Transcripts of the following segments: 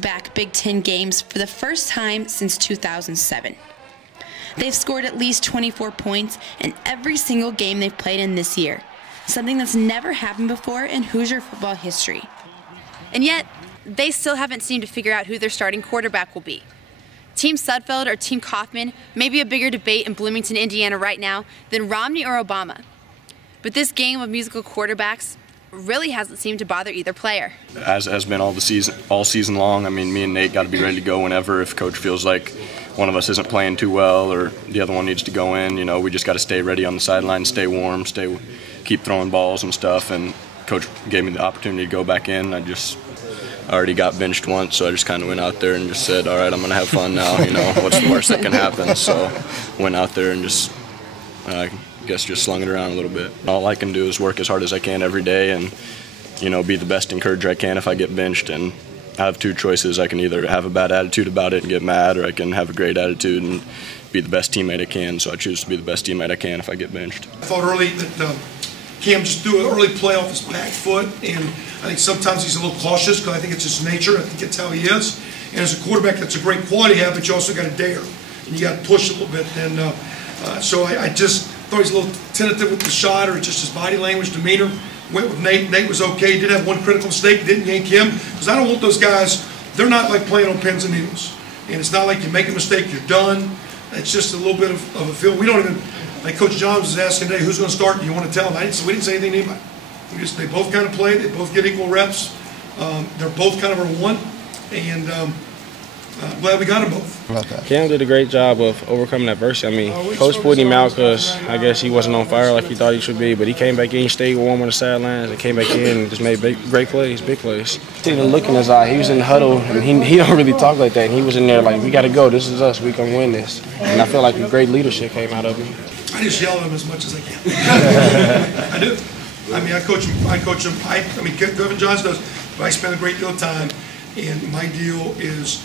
back-to-back Big Ten games for the first time since 2007. They've scored at least 24 points in every single game they've played in this year, something that's never happened before in Hoosier football history. And yet, they still haven't seemed to figure out who their starting quarterback will be. Team Sudfeld or Team Kaufman may be a bigger debate in Bloomington, Indiana right now than Romney or Obama. But this game of musical quarterbacks really hasn't seemed to bother either player. As has been all season long. I mean, me and Nate got to be ready to go whenever. If coach feels like one of us isn't playing too well or the other one needs to go in, you know, we just got to stay ready on the sideline, stay warm, keep throwing balls and stuff. And coach gave me the opportunity to go back in. I already got benched once, so I just kind of went out there and just said, all right, I'm going to have fun now. You know, what's the worst that can happen? So went out there and just slung it around a little bit. All I can do is work as hard as I can every day and, you know, be the best encourager I can if I get benched. And I have two choices. I can either have a bad attitude about it and get mad, or I can have a great attitude and be the best teammate I can. So I choose to be the best teammate I can if I get benched. I thought early that Cam just threw an early play off his back foot, and I think sometimes he's a little cautious because I think it's his nature. I think it's how he is. And as a quarterback, that's a great quality to have, but you also got to dare, and you got to push a little bit. And so I just thought he's a little tentative with the shot, or just his body language, demeanor. Went with Nate. Nate was okay. Did have one critical mistake. Didn't yank him, because I don't want those guys. They're not like playing on pins and needles. And it's not like you make a mistake, you're done. It's just a little bit of a feel. We don't even, like Coach Johns was asking today, who's going to start? Do you want to tell him? We didn't say anything to anybody. They both kind of play. They both get equal reps. They're both kind of our one. And I'm glad we got them both. Cam did a great job of overcoming adversity. I mean, Coach put him out because I guess he wasn't on fire like he thought he should be, but he came back in, stayed warm on the sidelines, and came back in and just made great plays, big plays. See the look in his eye. He was in the huddle, and he don't really talk like that. And he was in there like, we got to go. This is us. We can win this. And I feel like a great leadership came out of him. I just yell at him as much as I can. I do. I mean, I coach him. I mean, Kevin Johns does, but I spend a great deal of time, and my deal is,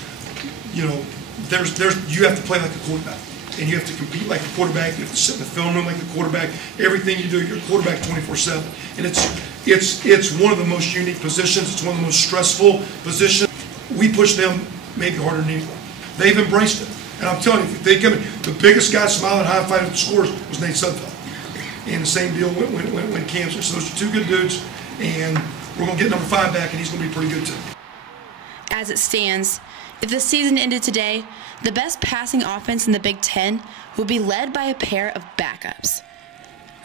you know, you have to play like a quarterback, and you have to compete like a quarterback. You have to sit in the film room like a quarterback. Everything you do, you're a quarterback 24/7, and it's one of the most unique positions. It's one of the most stressful positions. We push them maybe harder than anyone. They've embraced it, and I'm telling you, if they come in, the biggest guy smiling high five at the scores was Nate Sudfeld, and the same deal when Cam's. So those are two good dudes, and we're going to get number 5 back, and he's going to be pretty good too. As it stands, if the season ended today, the best passing offense in the Big Ten would be led by a pair of backups.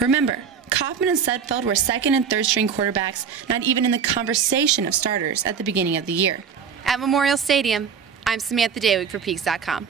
Remember, Kaufman and Sudfeld were second and third string quarterbacks, not even in the conversation of starters at the beginning of the year. At Memorial Stadium, I'm Samantha Dewig for Peaks.com.